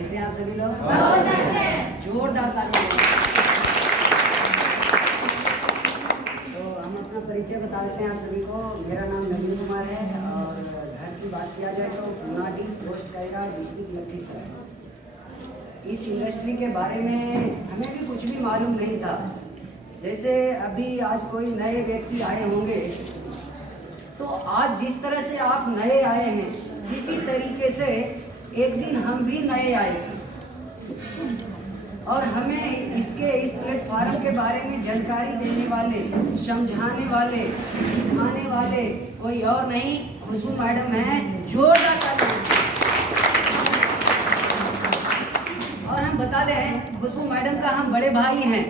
कैसे हैं आप सभी लोग? जोरदार ताली। तो हम अपना परिचय बता देते हैं आप सभी को। मेरा नाम नवीन कुमार है और घर की बात किया जाए तो पुनाडी, पोस्ट कैरा, डिस्ट्रिक्ट लखीसराय। इस इंडस्ट्री के बारे में हमें भी कुछ भी मालूम नहीं था। जैसे अभी आज कोई नए व्यक्ति आए होंगे तो आज जिस तरह से आप नए आए हैं इसी तरीके से एक दिन हम भी नए आए और हमें इस प्लेटफॉर्म के बारे में जानकारी देने वाले, समझाने वाले, सिखाने वाले कोई और नहीं, खुशबू मैडम हैं। जोरदार ताली। और हम बता दें, खुशबू मैडम का हम बड़े भाई हैं।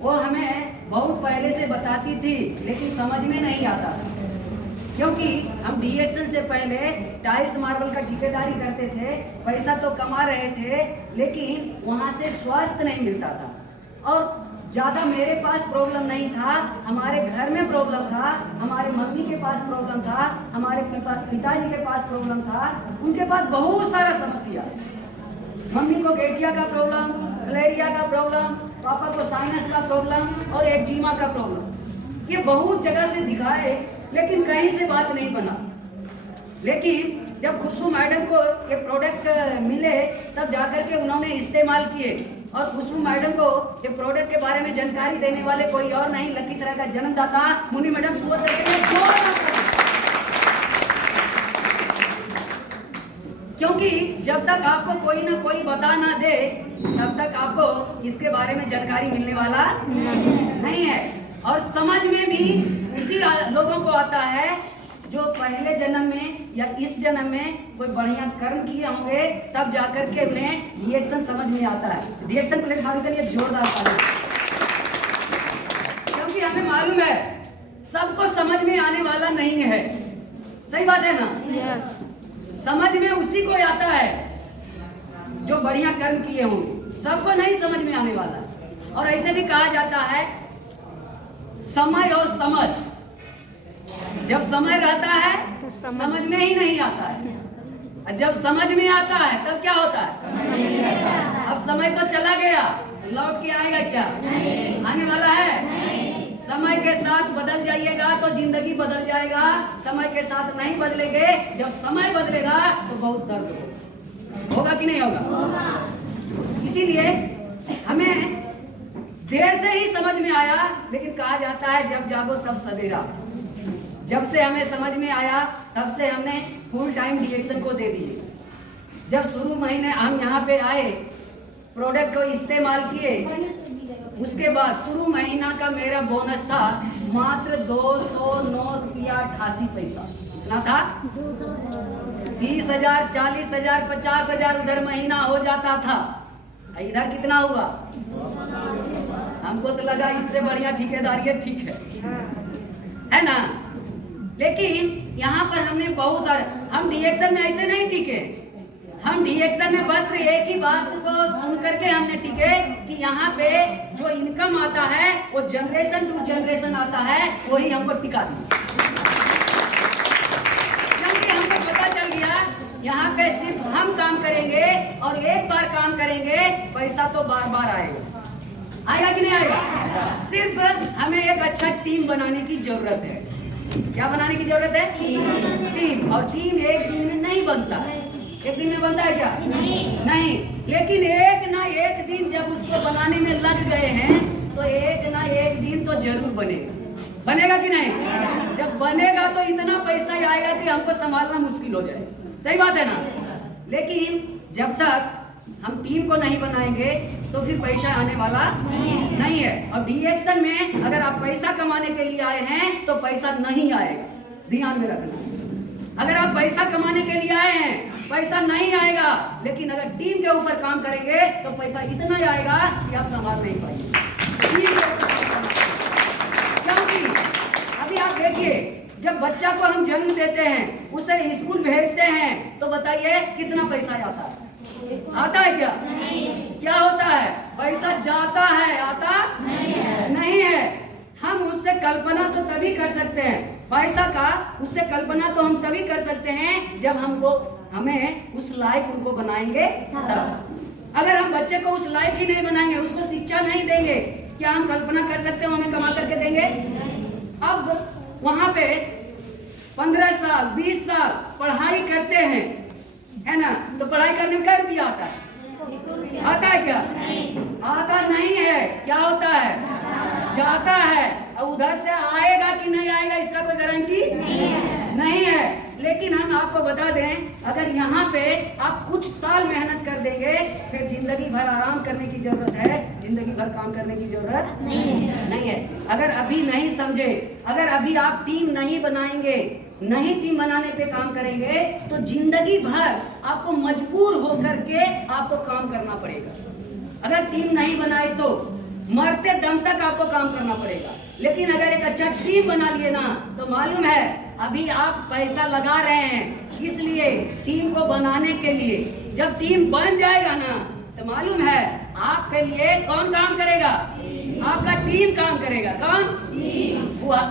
वो हमें बहुत पहले से बताती थी लेकिन समझ में नहीं आता था, क्योंकि हम डीएक्शन से पहले टाइल्स मार्बल का ठेकेदारी करते थे। पैसा तो कमा रहे थे लेकिन वहाँ से स्वास्थ्य नहीं मिलता था और ज़्यादा मेरे पास प्रॉब्लम नहीं था, हमारे घर में प्रॉब्लम था, हमारे मम्मी के पास प्रॉब्लम था, हमारे पिताजी के पास प्रॉब्लम था। उनके पास बहुत सारा समस्या, मम्मी को गेठिया का प्रॉब्लम, मलेरिया का प्रॉब्लम, पापा को साइनस का प्रॉब्लम और एक्जिमा का प्रॉब्लम। ये बहुत जगह से दिखाए लेकिन कहीं से बात नहीं बना। लेकिन जब खुशबू मैडम को ये प्रोडक्ट मिले तब जाकर के उन्होंने इस्तेमाल किए और खुशबू मैडम को ये प्रोडक्ट के बारे में जानकारी देने वाले कोई और नहीं, लखीसराय का जन्मदाता मुनि मैडम सुबह क्योंकि जब तक आपको कोई ना कोई बता ना दे तब तक आपको इसके बारे में जानकारी मिलने वाला नहीं है। और समझ में भी उसी लोगों को आता है जो पहले जन्म में या इस जन्म में कोई बढ़िया कर्म किए होंगे, तब जाकर के उन्हें रिएक्शन समझ में आता है। रिएक्शन प्लेटफॉर्म के लिए जोरदार ताली। क्योंकि हमें मालूम है सबको समझ में आने वाला नहीं है, सही बात है ना? समझ में उसी को आता है जो बढ़िया कर्म किए होंगे, सबको नहीं समझ में आने वाला। और ऐसे भी कहा जाता है समय और समझ, जब समय रहता है तो समझ में ही नहीं आता है, और जब समझ में आता है तब क्या होता है? अब समय तो चला गया, लौट के आएगा क्या? आने वाला है। समय के साथ बदल जाइएगा तो जिंदगी बदल जाएगा, समय के साथ नहीं बदलेंगे, जब समय बदलेगा तो बहुत दर्द होगा कि नहीं होगा? इसीलिए हमें देर से ही समझ में आया, लेकिन कहा जाता है जब जागो तब सवेरा। जब से हमें समझ में आया तब से हमने फुल टाइम डीएक्शन को दे दिए। जब शुरू महीने हम यहाँ पे आए, प्रोडक्ट को इस्तेमाल किए, उसके बाद शुरू महीना का मेरा बोनस था मात्र 209 रुपया 88 पैसा। कितना था? 30,000, 40,000, 50,000 उधर महीना हो जाता था। इधर कितना हुआ? हमको तो लगा इससे बढ़िया ठेकेदारी ठीक है ना? लेकिन यहाँ पर हमने बहुत सारे, हम डीएक्शन में ऐसे नहीं टिके। हम डीएक्शन में बस एक ही बात को सुन करके हमने टिके कि यहाँ पे जो इनकम आता है वो जनरेशन टू जनरेशन आता है, वही हमको टिका दिया। क्योंकि हमको पता चल गया यहाँ पे सिर्फ हम काम करेंगे और एक बार काम करेंगे, पैसा तो बार बार आएगा कि नहीं आएगा? सिर्फ हमें एक अच्छा टीम बनाने की जरूरत है। क्या बनाने की जरूरत है? टीम। और टीम एक दिन में नहीं बनता है। एक दिन में बनता है क्या? नहीं। लेकिन एक ना एक दिन जब उसको बनाने में लग गए हैं तो एक ना एक दिन तो जरूर बनेगा। बनेगा कि नहीं? जब बनेगा तो इतना पैसा आएगा कि हमको संभालना मुश्किल हो जाए, सही बात है ना? लेकिन जब तक हम टीम को नहीं बनाएंगे तो फिर पैसा आने वाला नहीं है। और डीएक्शन में अगर आप पैसा कमाने के लिए आए हैं तो पैसा नहीं आएगा, ध्यान में रखना। अगर आप पैसा कमाने के लिए आए हैं पैसा नहीं आएगा, लेकिन अगर टीम के ऊपर काम करेंगे तो पैसा इतना आएगा कि आप संभाल नहीं पाएंगे। क्योंकि अभी आप देखिए, जब बच्चा को हम जन्म देते हैं, उसे स्कूल भेजते हैं, तो बताइए कितना पैसा आता है क्या? क्या होता है? पैसा जाता है, आता नहीं है। हम उससे कल्पना तो तभी कर सकते हैं पैसा का, उससे कल्पना तो हम तभी कर सकते हैं जब हमको हमें उस लायक उनको बनाएंगे तब। अगर हम बच्चे को उस लायक ही नहीं बनाएंगे, उसको शिक्षा नहीं देंगे, क्या हम कल्पना कर सकते हो हमें कमा करके देंगे? अब वहां पे 15 साल 20 साल पढ़ाई करते हैं, है ना, तो पढ़ाई करने में कर भी आता है, आता है क्या? आता नहीं है। क्या होता है? जाता है। अब उधर से आएगा कि नहीं आएगा इसका कोई गारंटी नहीं है। लेकिन हम आपको बता दें, अगर यहाँ पे आप कुछ साल मेहनत कर देंगे, फिर जिंदगी भर आराम करने की जरूरत है, जिंदगी भर काम करने की जरूरत नहीं है। अगर अभी नहीं समझे, अगर अभी आप टीम नहीं बनाएंगे, नहीं टीम बनाने पे काम करेंगे, तो जिंदगी भर आपको मजबूर होकर के आपको काम करना पड़ेगा। अगर टीम नहीं बनाए तो मरते दम तक आपको काम करना पड़ेगा। लेकिन अगर एक अच्छा टीम बना लिए ना, तो मालूम है अभी आप पैसा लगा रहे हैं इसलिए टीम को बनाने के लिए। जब टीम बन जाएगा ना, तो मालूम है आपके लिए कौन काम करेगा? आपका टीम काम करेगा। कौन?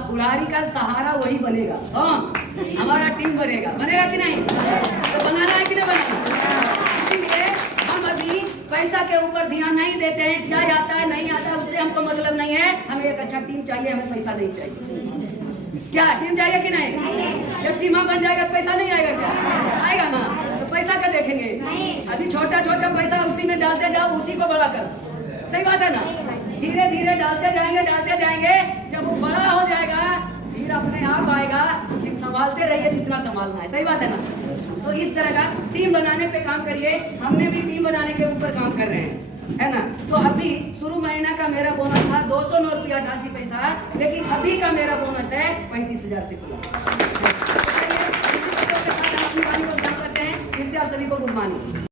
बुढ़ारी का सहारा वही बनेगा। कौन? हमारा टीम बनेगा। बनेगा कि नहीं? तो बनाना है कि नहीं बनाना? इसीलिए हम अभी पैसा के ऊपर ध्यान नहीं देते हैं। क्या आता है नहीं आता है उससे हमको मतलब नहीं है। हमें एक अच्छा टीम चाहिए, हमें पैसा नहीं चाहिए। क्या टीम चाहिए कि नहीं? जब टीम बन जाएगा तो पैसा नहीं आएगा क्या? आएगा ना। तो पैसा का देखेंगे, अभी छोटा छोटा पैसा उसी में डालते जाओ, उसी को बड़ा कर। सही बात है ना? धीरे धीरे डालते जाएंगे, जब वो बड़ा हो जाएगा फिर अपने आप आएगा। लेकिन संभालते रहिए जितना संभालना है। सही बात है ना? तो इस तरह का टीम बनाने पे काम करिए। हमने भी टीम बनाने के ऊपर काम कर रहे हैं, है ना। तो अभी शुरू महीना का मेरा बोनस था 209 रुपया 88 पैसा, लेकिन अभी का मेरा बोनस है 35,000 से खुला। इसी के साथ हम अपनी वाणी को खत्म करते हैं। फिर से आप सभी को गुड मॉर्निंग।